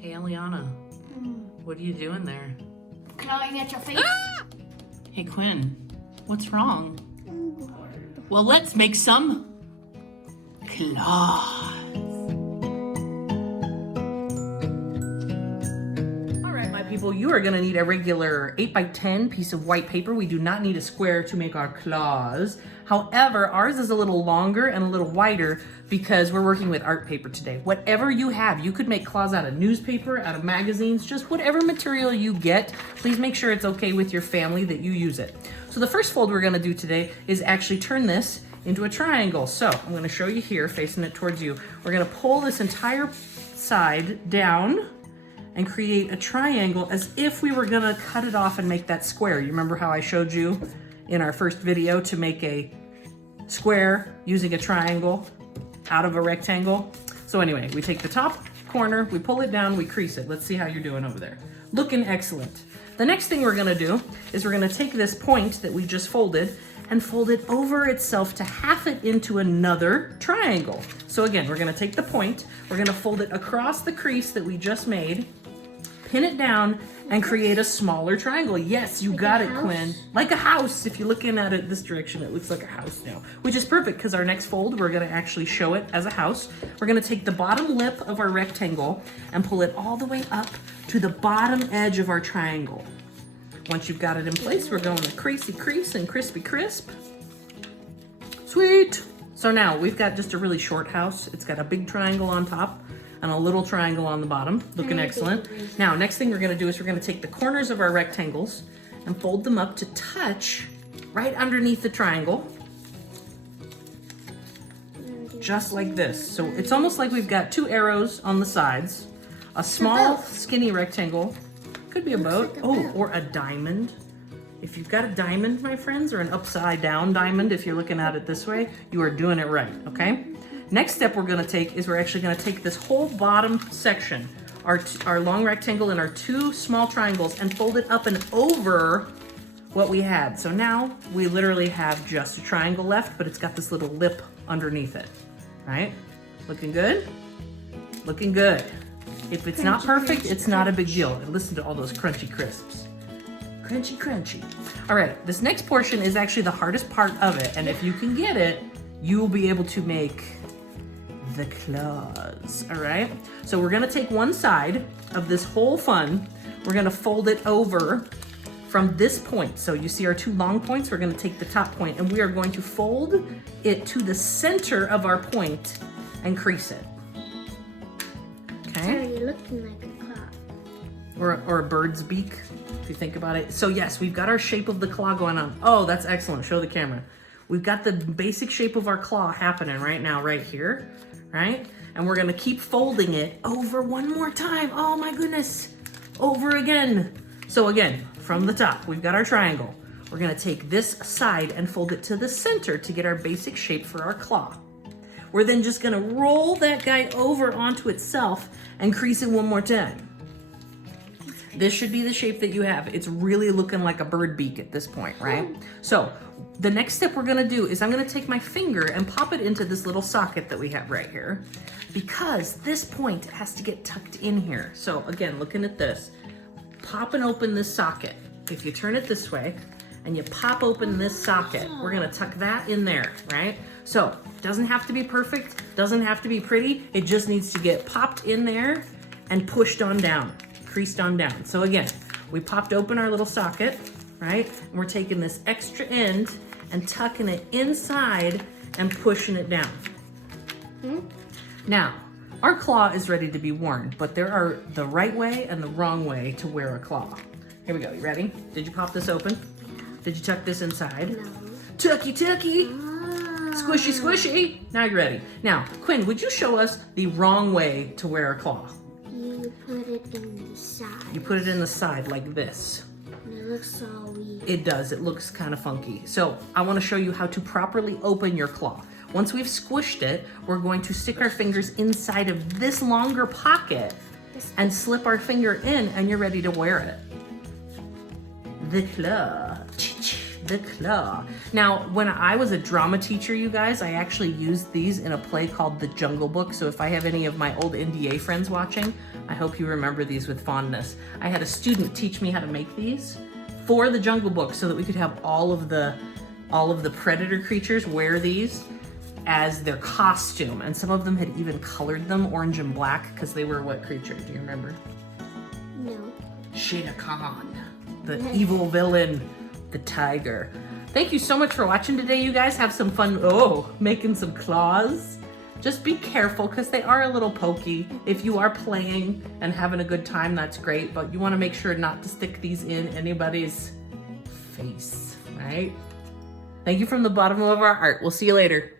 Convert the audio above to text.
Hey, Eliana, what are you doing there? Clawing at your face. Ah! Hey, Quinn, what's wrong? Well, let's make some claws. All right, my people, you are gonna need a regular 8x10 piece of white paper. We do not need a square to make our claws. However, ours is a little longer and a little wider because we're working with art paper today. Whatever you have, you could make claws out of newspaper, out of magazines, just whatever material you get. Please make sure it's okay with your family that you use it. So the first fold we're gonna do today is actually turn this into a triangle. So I'm gonna show you here, facing it towards you. We're gonna pull this entire side down and create a triangle as if we were gonna cut it off and make that square. You remember how I showed you in our first video to make a square using a triangle out of a rectangle? So anyway, we take the top corner, we pull it down, we crease it. Let's see how you're doing over there. Looking excellent. The next thing we're gonna do is we're gonna take this point that we just folded and fold it over itself to half it into another triangle. So again, we're gonna take the point, we're gonna fold it across the crease that we just made, pin it down, and create a smaller triangle. Yes, you got it, Quinn. Like a house. If you're looking at it this direction, it looks like a house now, which is perfect because our next fold, we're gonna actually show it as a house. We're gonna take the bottom lip of our rectangle and pull it all the way up to the bottom edge of our triangle. Once you've got it in place, we're going to creasy crease and crispy crisp. Sweet. So now we've got just a really short house. It's got a big triangle on top and a little triangle on the bottom, looking excellent. Now, next thing we're gonna do is we're gonna take the corners of our rectangles and fold them up to touch right underneath the triangle, just like this. So it's almost like we've got two arrows on the sides, a small skinny rectangle, could be a boat, or a diamond. If you've got a diamond, my friends, or an upside down diamond, if you're looking at it this way, you are doing it right, okay? Next step we're gonna take is we're actually gonna take this whole bottom section, our long rectangle and our two small triangles, and fold it up and over what we had. So now we literally have just a triangle left, but it's got this little lip underneath it, right? Looking good? Looking good. If it's not perfect, it's not a big deal. And listen to all those crunchy crisps. Crunchy, crunchy. All right, this next portion is actually the hardest part of it, and if you can get it, you will be able to make the claws, all right? So we're gonna take one side of this whole fun, we're gonna fold it over from this point. So you see our two long points, we're gonna take the top point and we are going to fold it to the center of our point and crease it. Okay? So you're looking like a claw. Or a bird's beak, if you think about it. So yes, we've got our shape of the claw going on. Oh, that's excellent, show the camera. We've got the basic shape of our claw happening right now, right here, right? And we're gonna keep folding it over one more time. Oh my goodness, over again. So again, from the top, we've got our triangle. We're gonna take this side and fold it to the center to get our basic shape for our claw. We're then just gonna roll that guy over onto itself and crease it one more time. This should be the shape that you have. It's really looking like a bird beak at this point, right? So the next step we're gonna do is I'm gonna take my finger and pop it into this little socket that we have right here, because this point has to get tucked in here. So again, looking at this, pop and open this socket. If you turn it this way and you pop open this socket, we're gonna tuck that in there, right? So doesn't have to be perfect, doesn't have to be pretty, it just needs to get popped in there and pushed on down, creased on down. So again, we popped open our little socket, right? And we're taking this extra end and tucking it inside and pushing it down. Now, our claw is ready to be worn, but there are the right way and the wrong way to wear a claw. Here we go, you ready? Did you pop this open? Did you tuck this inside? No. Tucky, tucky. Squishy, squishy. Now you're ready. Now, Quinn, would you show us the wrong way to wear a claw? You put it in the side. You put it in the side like this. And it looks all weird. It does, it looks kind of funky. So I wanna show you how to properly open your claw. Once we've squished it, we're going to stick our fingers inside of this longer pocket and slip our finger in, and you're ready to wear it. The claw. the claw. Now, when I was a drama teacher, you guys, I actually used these in a play called The Jungle Book. So if I have any of my old NDA friends watching, I hope you remember these with fondness. I had a student teach me how to make these for The Jungle Book so that we could have all of the predator creatures wear these as their costume. And some of them had even colored them orange and black because they were what creature? Do you remember? No. Shere Khan, the evil villain, the tiger. Thank you so much for watching today, you guys. Have some fun, making some claws. Just be careful because they are a little pokey. If you are playing and having a good time, that's great, but you want to make sure not to stick these in anybody's face, right? Thank you from the bottom of our heart. We'll see you later.